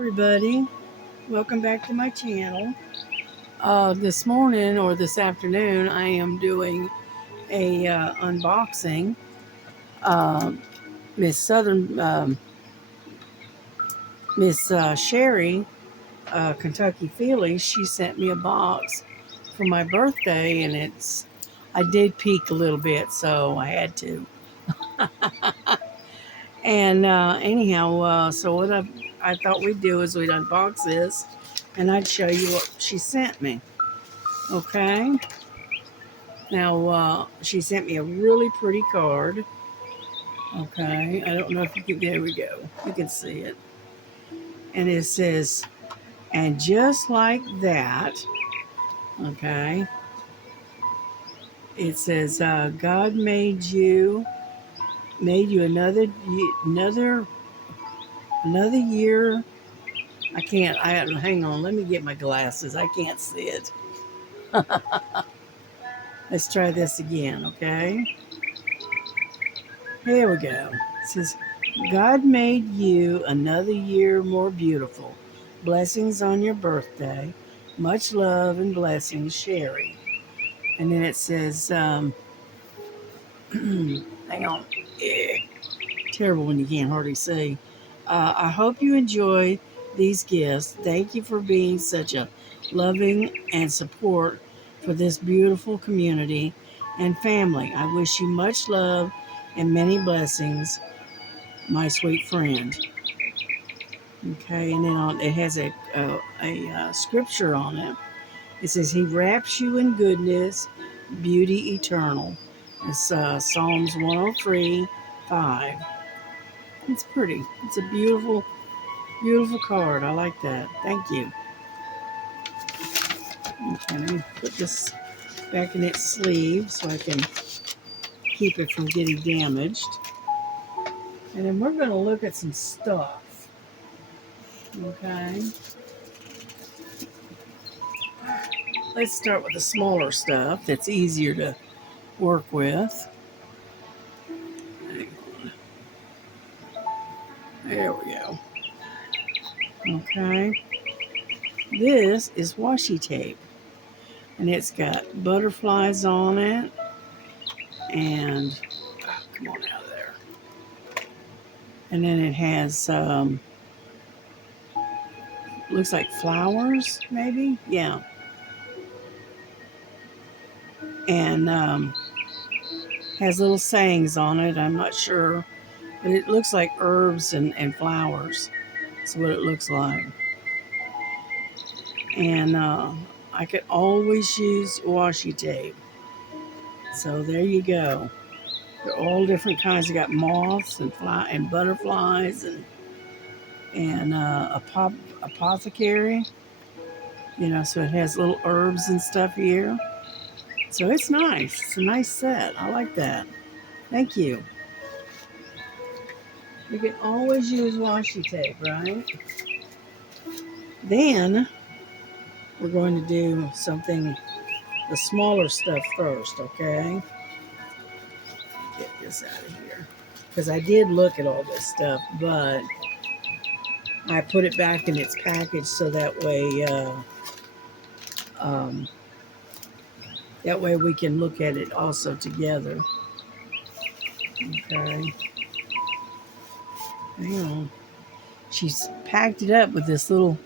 Everybody, welcome back to my channel. This morning or this afternoon I am doing a unboxing. uh, Miss Southern Miss Sherri, kyfilly, she sent me a box for my birthday, and I did peek a little bit, so I had to. And anyhow, so what I thought we'd do is we'd unbox this and I'd show you what she sent me. Okay. Now, she sent me a really pretty card. Okay. I don't know if you can, there we go. You can see it. And it says, and just like that, okay, it says, God made you another year. Hang on, let me get my glasses. I can't see it. Let's try this again, okay? Here we go. It says, God made you another year more beautiful. Blessings on your birthday. Much love and blessings, Sherri. And then it says, hang on. Eh, terrible when you can't hardly see. I hope you enjoy these gifts. Thank you for being such a loving and support for this beautiful community and family. I wish you much love and many blessings, my sweet friend. Okay, and then it has a scripture on it. It says, He wraps you in goodness, beauty eternal. It's Psalms 103:5. It's pretty. It's a beautiful, beautiful card. I like that. Thank you. Okay, let me put this back in its sleeve so I can keep it from getting damaged. And then we're going to look at some stuff. Okay. Let's start with the smaller stuff that's easier to work with. Hang on. There we go. Okay. This is washi tape. And it's got butterflies on it. And, come on out of there. And then it has, looks like flowers, maybe? Yeah. And has little sayings on it. I'm not sure. But it looks like herbs and flowers. That's what it looks like. And I could always use washi tape. So there you go. They're all different kinds. You got moths and butterflies and apothecary. So it has little herbs and stuff here. So it's nice. It's a nice set. I like that. Thank you. You can always use washi tape, right? Then we're going to do something, the smaller stuff first, okay? Get this out of here. Because I did look at all this stuff, but I put it back in its package so that way we can look at it also together. Okay. Hang on. She's packed it up with this little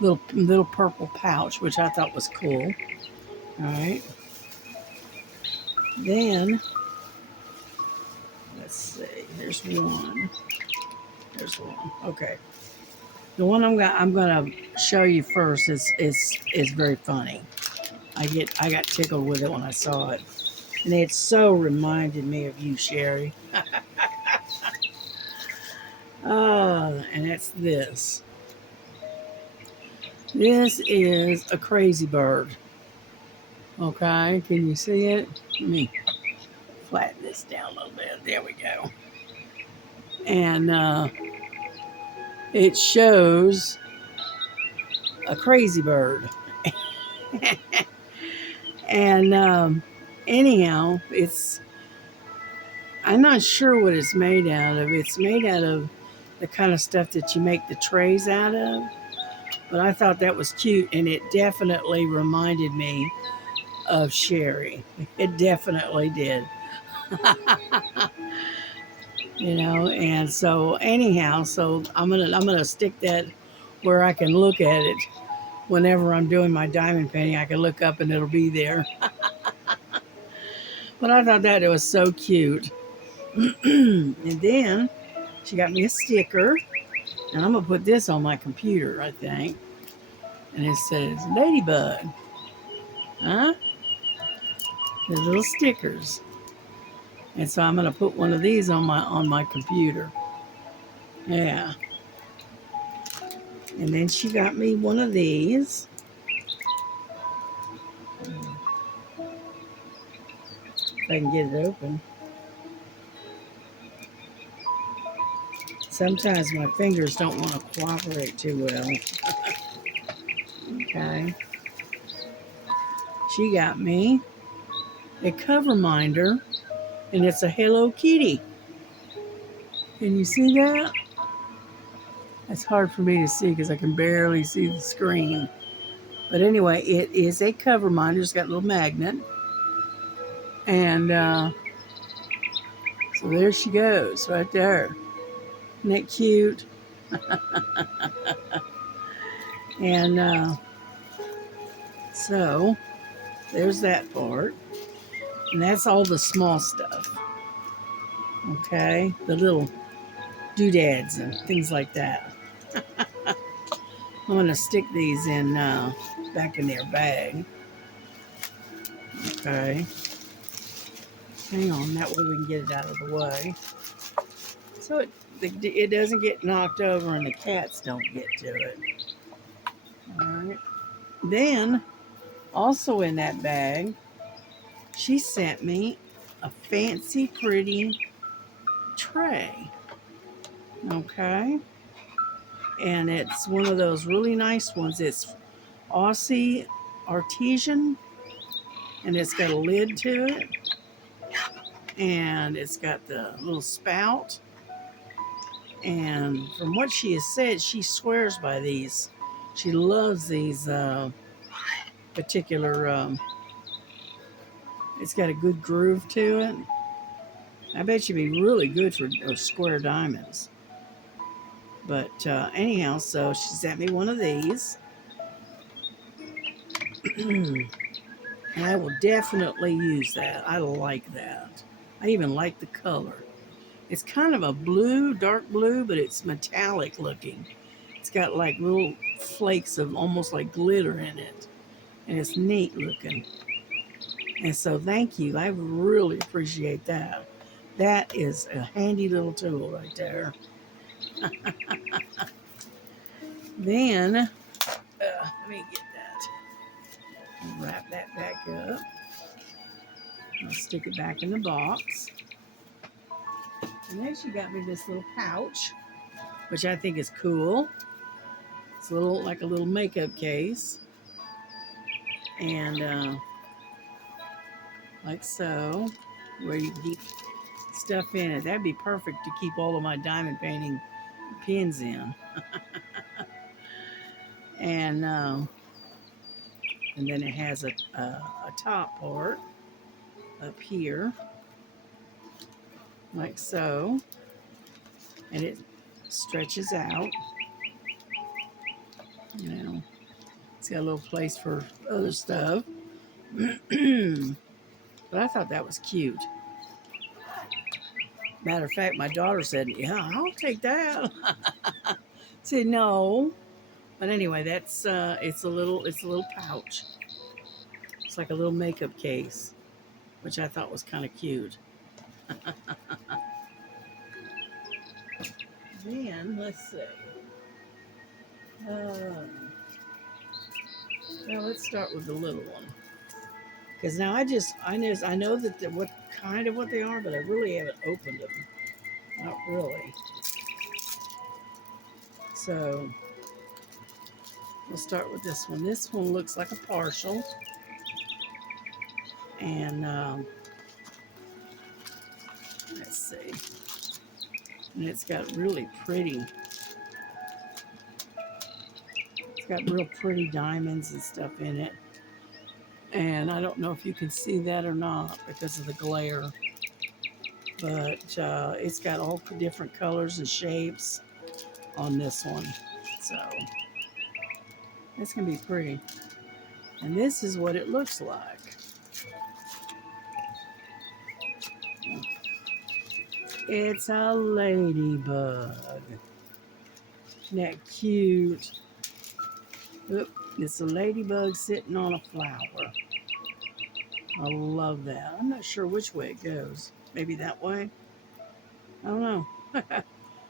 purple pouch, which I thought was cool. All right. Then let's see. There's one. There's one. Okay. The one I'm gonna show you first is very funny. I got tickled with it when I saw it, and it so reminded me of you, Sherri. And it's this. This is a crazy bird. Okay, can you see it? Let me flatten this down a little bit. There we go. And it shows a crazy bird. And anyhow, I'm not sure what it's made out of. It's made out of the kind of stuff that you make the trays out of. But I thought that was cute, and it definitely reminded me of Sherri. It definitely did. You know, and so anyhow, so I'm gonna stick that where I can look at it whenever I'm doing my diamond painting. I can look up and it'll be there. But I thought that it was so cute. And then she got me a sticker, and I'm gonna put this on my computer, I think. And it says Ladybug. Huh? The little stickers. And so I'm gonna put one of these on my computer. Yeah. And then she got me one of these. If I can get it open. Sometimes my fingers don't want to cooperate too well. Okay. She got me a cover minder, and it's a Hello Kitty. Can you see that? It's hard for me to see because I can barely see the screen. But anyway, it is a cover minder. It's got a little magnet. And so there she goes, right there. Isn't that cute? And so there's that part. And that's all the small stuff. Okay? The little doodads and things like that. I'm going to stick these in back in their bag. Okay. Hang on, that way we can get it out of the way. So it doesn't get knocked over and the cats don't get to it. All right. Then, also in that bag, she sent me a fancy, pretty tray. Okay. And it's one of those really nice ones. It's Aussie artesian, and it's got a lid to it, and it's got the little spout. And from what she has said, she swears by these. She loves these particular. It's got a good groove to it. I bet you'd be really good for square diamonds. But anyhow, so she sent me one of these. And I will definitely use that. I like that. I even like the color. It's kind of a blue, dark blue, but it's metallic looking. It's got like little flakes of almost like glitter in it. And it's neat looking. And so thank you. I really appreciate that. That is a handy little tool right there. Then, let me get that. Wrap that back up. I'll stick it back in the box. And then she got me this little pouch, which I think is cool. It's a little like a little makeup case. And like so, where you can keep stuff in it. That'd be perfect to keep all of my diamond painting pins in. And then it has a top part up here, like so, and it stretches out. You know, it's got a little place for other stuff. But I thought that was cute. Matter of fact, my daughter said, "Yeah, I'll take that." I said, "No." But anyway, that's it's a little pouch. It's like a little makeup case, which I thought was kind of cute. Then let's see. Now let's start with the little one, because now I know that what they are, but I really haven't opened them. Not really. So we'll start with this one. This one looks like a partial, and let's see. And it's got really pretty, it's got real pretty diamonds and stuff in it. And I don't know if you can see that or not because of the glare, but it's got all different colors and shapes on this one. So it's going to be pretty. And this is what it looks like. It's a ladybug. Isn't that cute? Oop, it's a ladybug sitting on a flower. I love that. I'm not sure which way it goes. Maybe that way? I don't know.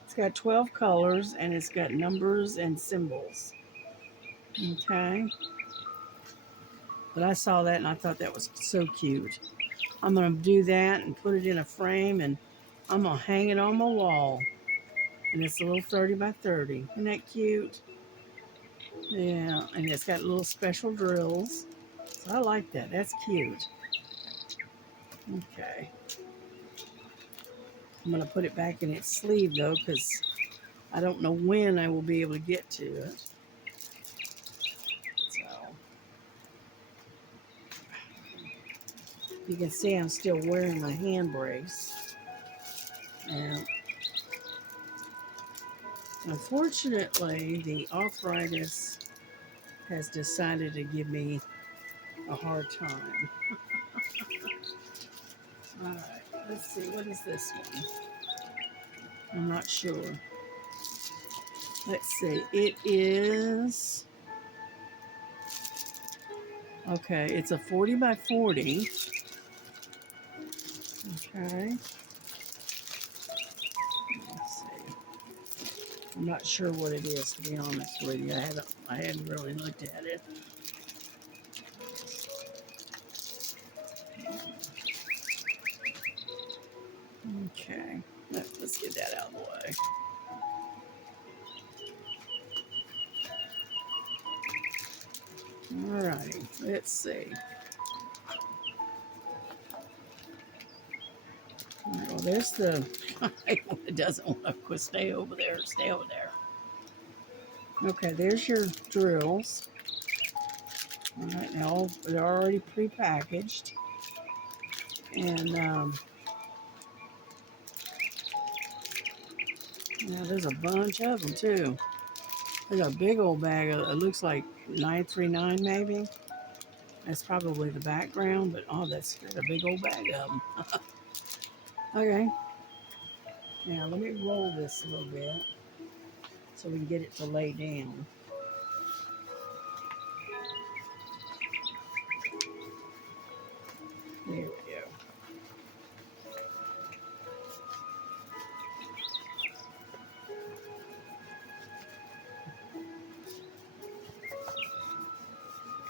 It's got 12 colors and it's got numbers and symbols. Okay. But I saw that and I thought that was so cute. I'm going to do that and put it in a frame and I'm going to hang it on my wall. And it's a little 30 by 30. Isn't that cute? Yeah. And it's got little special drills. So I like that. That's cute. Okay. I'm going to put it back in its sleeve though because I don't know when I will be able to get to it. So you can see I'm still wearing my hand brace. And unfortunately, the arthritis has decided to give me a hard time. All right, let's see. What is this one? I'm not sure. Let's see. It is, okay, it's a 40 by 40. Okay. Let's see. I'm not sure what it is, to be honest with you. I hadn't really looked at it. Okay. Let's get that out of the way. All righty. Let's see. All right, well, there's the. It doesn't want to stay over there. Stay over there. Okay, there's your drills. All right, now they're already pre-packaged, and now there's a bunch of them too. There's a big old bag of. It looks like 939 maybe. That's probably the background, but oh, that's a big old bag of them. Okay, now let me roll this a little bit so we can get it to lay down. There we go.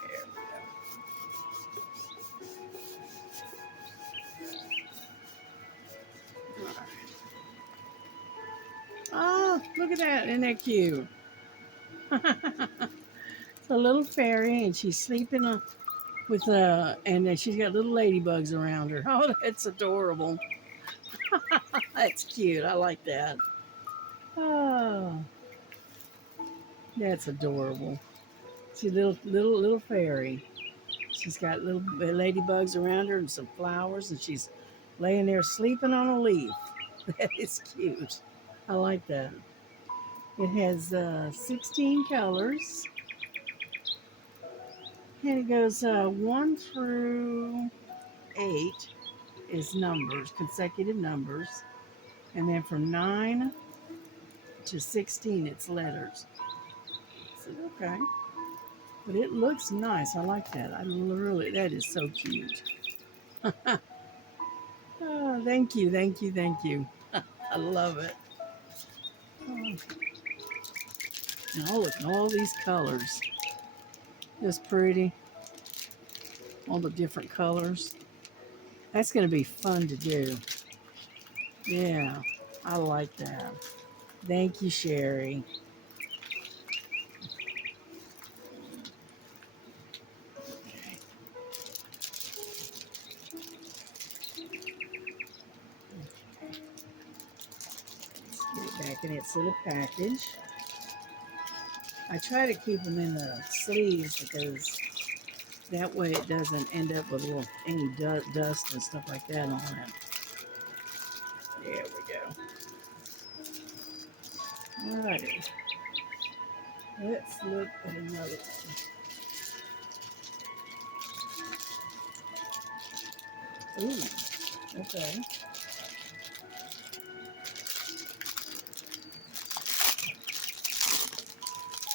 There we go. All right. Oh, look at that. Isn't that cute? It's a little fairy, and she's sleeping with and then she's got little ladybugs around her. Oh, that's adorable. That's cute. I like that. Oh, that's adorable. She's a little fairy. She's got little ladybugs around her and some flowers, and she's laying there sleeping on a leaf. That is cute. I like that. It has 16 colors, and it goes 1 through 8 is numbers, consecutive numbers, and then from 9 to 16 it's letters. So, okay, but it looks nice. I like that. That is so cute. Oh, thank you, thank you, thank you. I love it. Oh, and look at all these colors. It's pretty. All the different colors. That's going to be fun to do. Yeah, I like that. Thank you, Sherri. Okay, back in its little package. I try to keep them in the sleeves because that way it doesn't end up with any dust and stuff like that on it. There we go. Alrighty. Let's look at another one. Ooh, okay.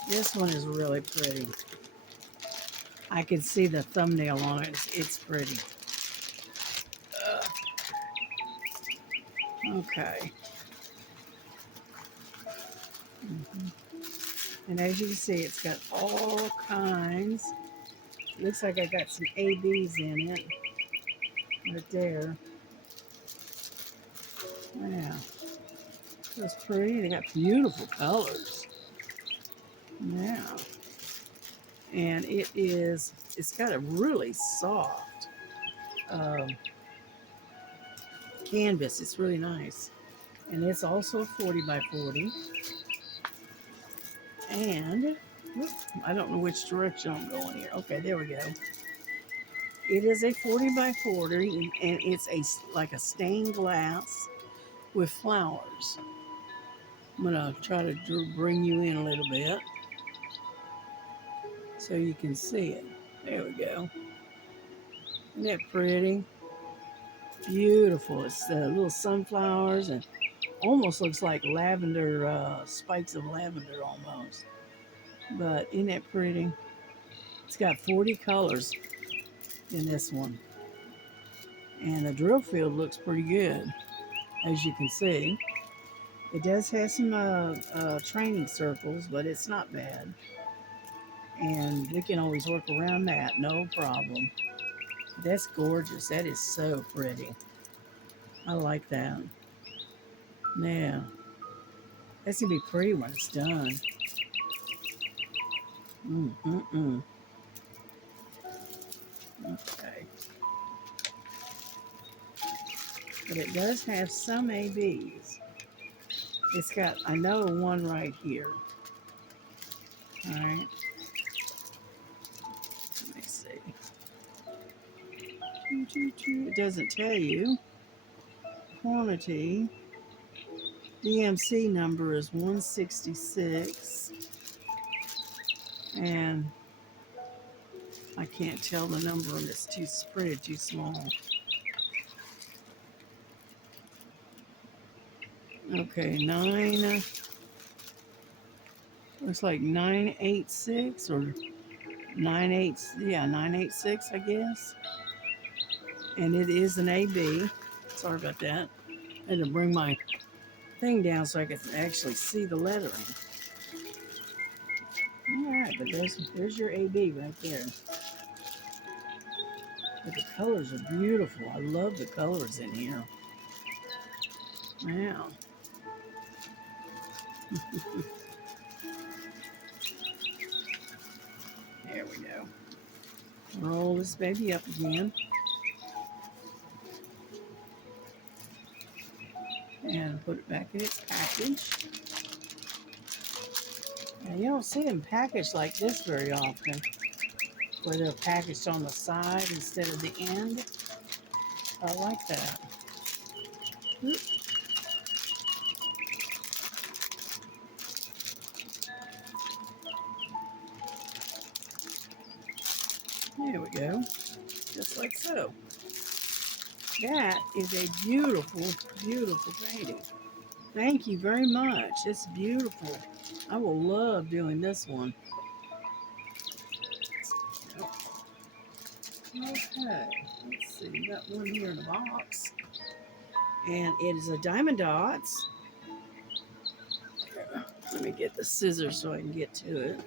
This one is really pretty. I can see the thumbnail on it. It's pretty. Okay. And as you can see, it's got all kinds. Looks like I got some ABs in it. Right there. Yeah. That's pretty. They got beautiful colors. Yeah. And it's got a really soft canvas. It's really nice. And it's also a 40 by 40. And I don't know which direction I'm going here. Okay, there we go. It is a 40 by 40, and it's like a stained glass with flowers. I'm gonna try to bring you in a little bit so you can see it. There we go. Isn't that pretty? Beautiful. It's little sunflowers and almost looks like lavender, spikes of lavender almost. But isn't that pretty? It's got 40 colors in this one. And the drill field looks pretty good, as you can see. It does have some training circles, but it's not bad. And we can always work around that, no problem. That's gorgeous. That is so pretty. I like that. Yeah. That's going to be pretty when it's done. Mm-mm-mm. Okay. But it does have some ABs. It's got, I know, one right here. All right. Let me see. It doesn't tell you. Quantity. DMC number is 166. And I can't tell the number and it's too printed too small. Okay, looks like 986 or 986, I guess. And it is an AB. Sorry about that. I had to bring my thing down so I could actually see the lettering. All right, but there's your AB right there. But the colors are beautiful. I love the colors in here. Wow. There we go. Roll this baby up again. And put it back in its package. Now, you don't see them packaged like this very often, where they're packaged on the side instead of the end. I like that. Oop. There we go. Just like so. That is a beautiful, beautiful painting. Thank you very much. It's beautiful. I will love doing this one. Okay, let's see. We got one here in the box. And it is a Diamond Dots. Let me get the scissors so I can get to it.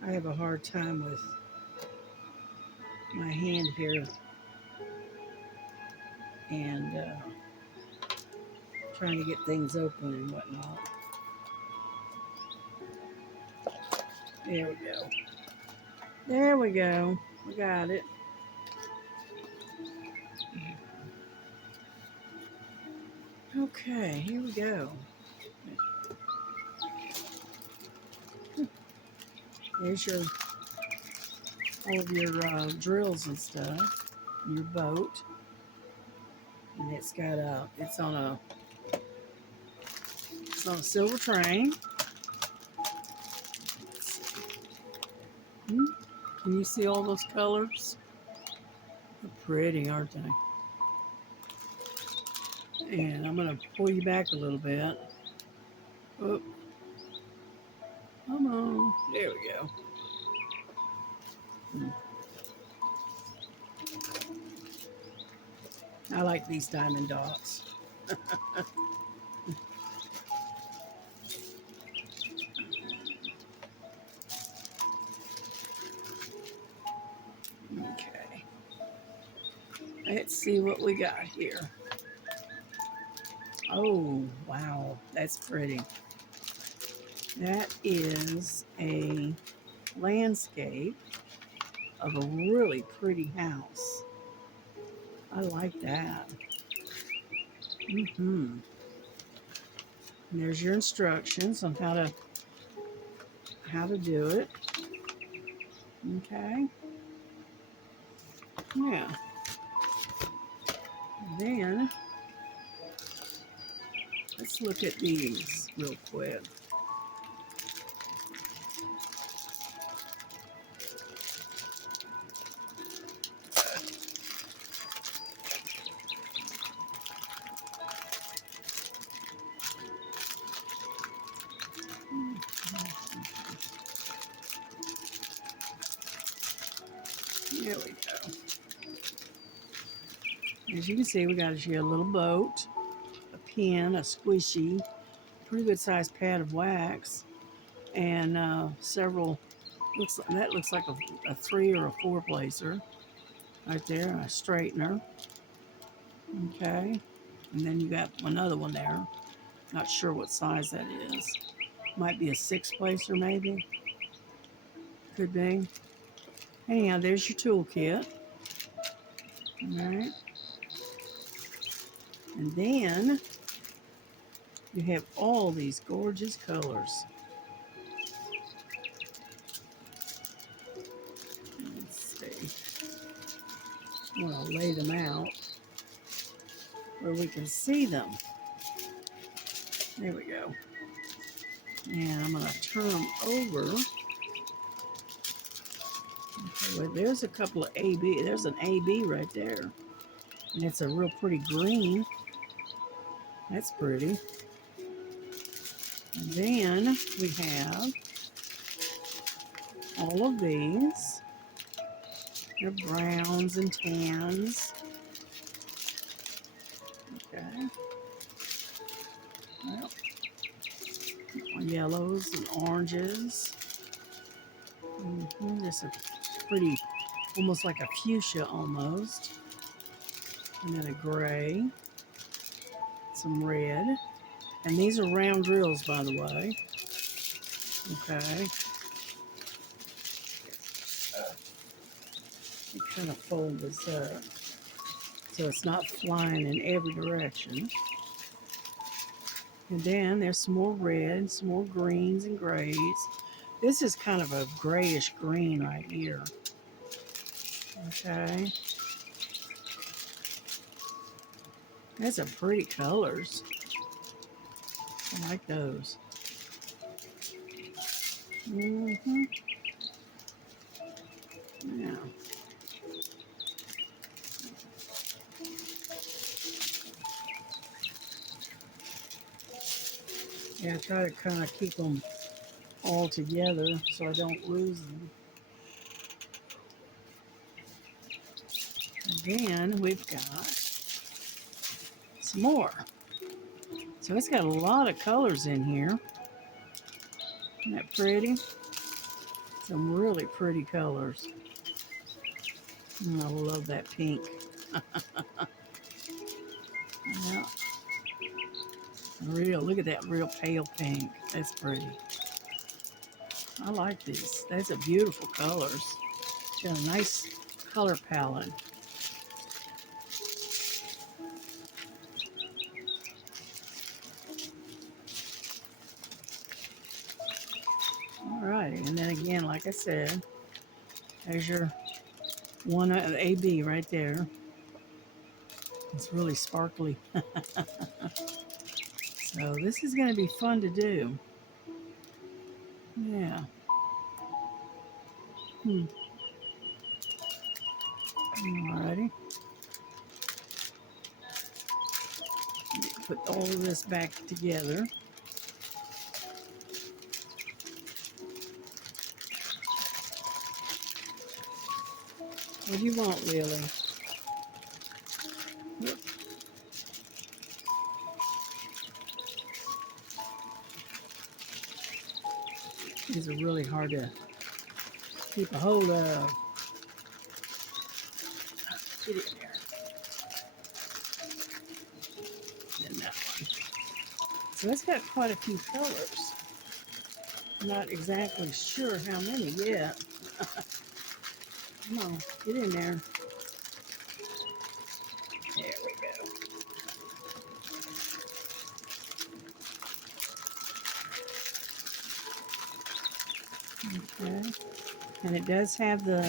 I have a hard time with my hand here and trying to get things open and whatnot. There we go. There we go. We got it. Okay, here we go. There's your all of your drills and stuff. Your boat, and it's on a silver train. Hmm? Can you see all those colors? They're pretty, aren't they? And I'm gonna pull you back a little bit. Oh, come on. There we go. I like these diamond dots. Okay. Let's see what we got here. Oh, wow. That's pretty. That is a landscape of a really pretty house. I like that. Mm-hmm. And there's your instructions on how to do it. Okay. Yeah. Then let's look at these real quick. There we go. As you can see, we got here a little boat, a pen, a squishy, pretty good sized pad of wax, and several. Looks like a 3 or a 4 placer right there, a straightener. Okay, and then you got another one there. Not sure what size that is. Might be a 6 placer, maybe. Could be. Anyhow, there's your toolkit. All right, and then you have all these gorgeous colors. Let's see. I'm going to lay them out where we can see them. There we go. And I'm going to turn them over. Okay, well, there's a couple of AB. There's an AB right there. And it's a real pretty green. That's pretty. And then we have all of these. They're browns and tans. Okay. Well, yellows and oranges. This is pretty, almost like a fuchsia almost. And then a gray, some red. And these are round drills, by the way. Okay. You kind of fold this up so it's not flying in every direction. And then there's some more reds, some more greens and grays. This is kind of a grayish green right here. Okay. That's some pretty colors. I like those. Mm-hmm. Yeah. Yeah, I try to kind of keep them all together so I don't lose them. And then we've got some more. So it's got a lot of colors in here. Isn't that pretty? Some really pretty colors. I love that pink. Yeah. Look at that real pale pink. That's pretty. I like these. That's a beautiful colors. It's got a nice color palette. All right, and then again, like I said, there's your one AB right there. It's really sparkly. So this is going to be fun to do. Yeah. Alrighty. Put all of this back together. What do you want, Lily? Yep. These are really hard to keep a hold of. Get it there. And that one. So it's got quite a few colors. I'm not exactly sure how many yet. Come on, get in there. There we go. Okay. And it does have the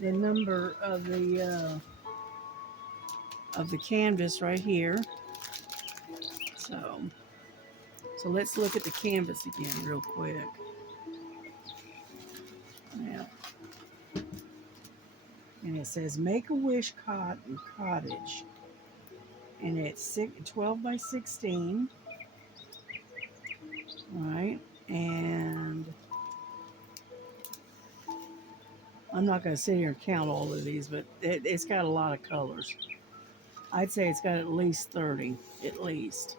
number of the canvas right here. So let's look at the canvas again real quick. Yeah. And it says Make-A-Wish Cottage. And it's 12 by 16. All right. And I'm not going to sit here and count all of these, but it's got a lot of colors. I'd say it's got at least 30, at least.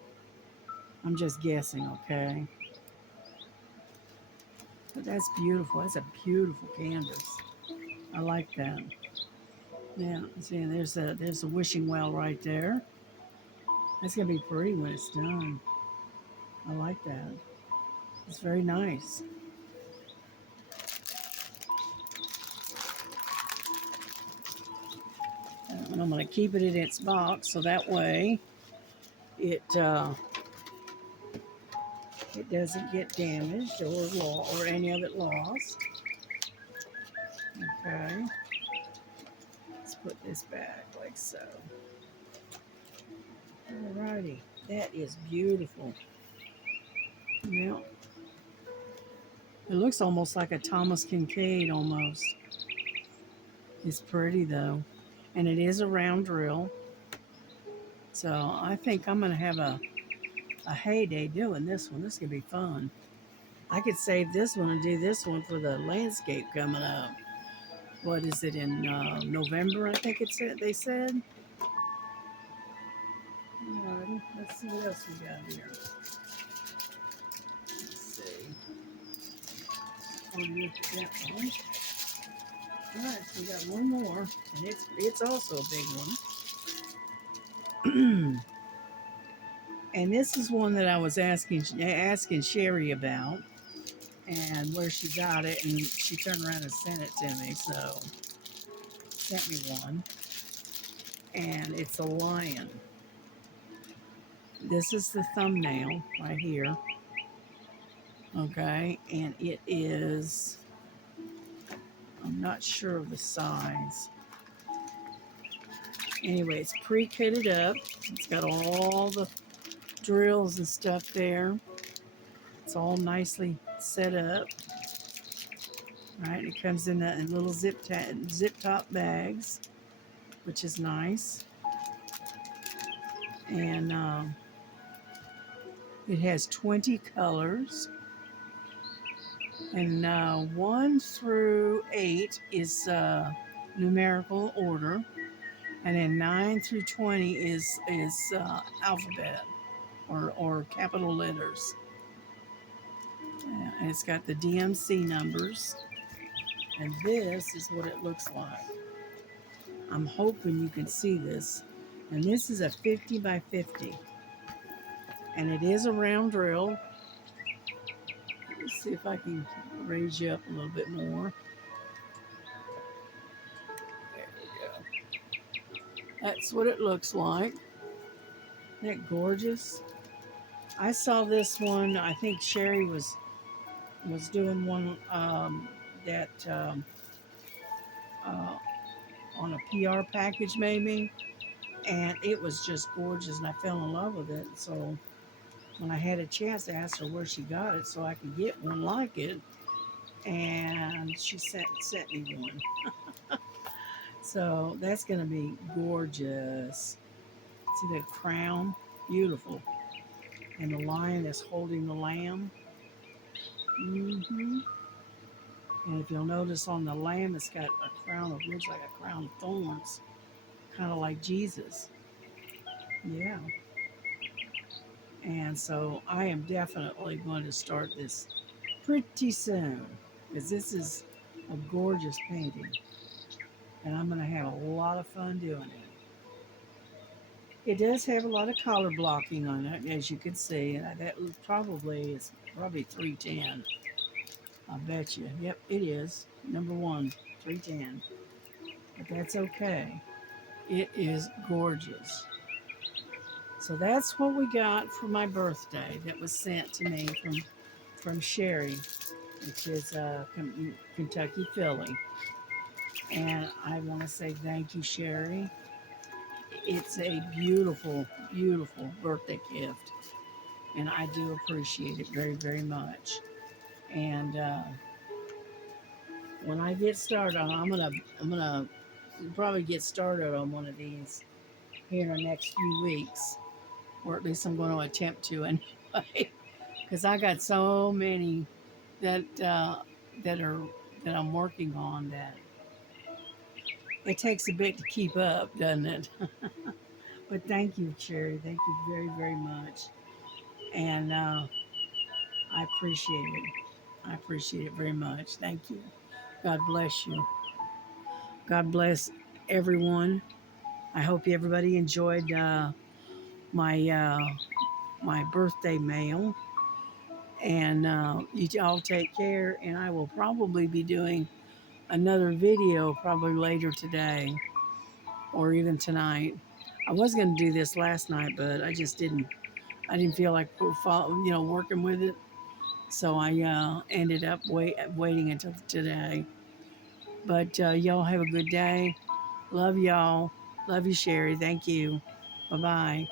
I'm just guessing, okay? But that's beautiful. That's a beautiful canvas. I like that. Yeah, see, there's a wishing well right there. That's gonna be pretty when it's done. I like that. It's very nice. And I'm gonna keep it in its box so that way it doesn't get damaged or any of it lost. Okay. Let's put this back like so. Alrighty. That is beautiful. Now, it looks almost like a Thomas Kincaid almost. It's pretty though. And it is a round drill. So I think I'm going to have a heyday doing this one. This is going to be fun. I could save this one and do this one for the landscape coming up. What is it, in November, I think they said? Alrighty, let's see what else we got here. Let's see. Look at that one. Alright, so we got one more, and it's also a big one. And this is one that I was asking Sherri about, and where she got it, and she turned around and sent it to me. So sent me one, and it's a lion. This is the thumbnail right here. Okay, and it is, I'm not sure of the size. Anyway, it's pre-kitted up. It's got all the drills and stuff there. It's all nicely set up. Right, it comes in little zip top bags, which is nice. And it has 20 colors. And 1 through 8 is numerical order. And then 9 through 20 is alphabet or capital letters. And it's got the DMC numbers. And this is what it looks like. I'm hoping you can see this. And this is a 50 by 50. And it is a round drill. Let's see if I can raise you up a little bit more. There we go. That's what it looks like. Isn't that gorgeous? I saw this one. I think Sherri was doing one that uh, on a PR package maybe, and it was just gorgeous, and I fell in love with it. So when I had a chance, I asked her where she got it so I could get one like it, and she sent me one. So that's gonna be gorgeous. See the crown, beautiful, and the lion is holding the lamb. hmm And if you'll notice on the lamb, it's got a crown of looks like a crown of thorns, kind of like Jesus. Yeah. And so I am definitely going to start this pretty soon because this is a gorgeous painting, and I'm going to have a lot of fun doing it. It does have a lot of color blocking on it, as you can see, and that was probably it's probably 310. I bet you. Yep, it is. Number one, 310. But that's okay. It is gorgeous. So that's what we got for my birthday that was sent to me from Sherri, which is Kentucky Philly. And I want to say thank you, Sherri. It's a beautiful, beautiful birthday gift, and I do appreciate it very, very much. And when I get started, I'm gonna probably get started on one of these here in the next few weeks, or at least I'm going to attempt to anyway, because I got so many that that are that I'm working on that it takes a bit to keep up, doesn't it? But thank you, Sherri. Thank you very, very much, and I appreciate it. I appreciate it very much. Thank you. God bless you. God bless everyone. I hope everybody enjoyed my my birthday mail, and you all take care. And I will probably be doing another video probably later today or even tonight. I was going to do this last night, but I just didn't. I didn't feel like working with it, so I ended up waiting until today. But y'all have a good day. Love y'all. Love you, Sherri. Thank you. Bye bye.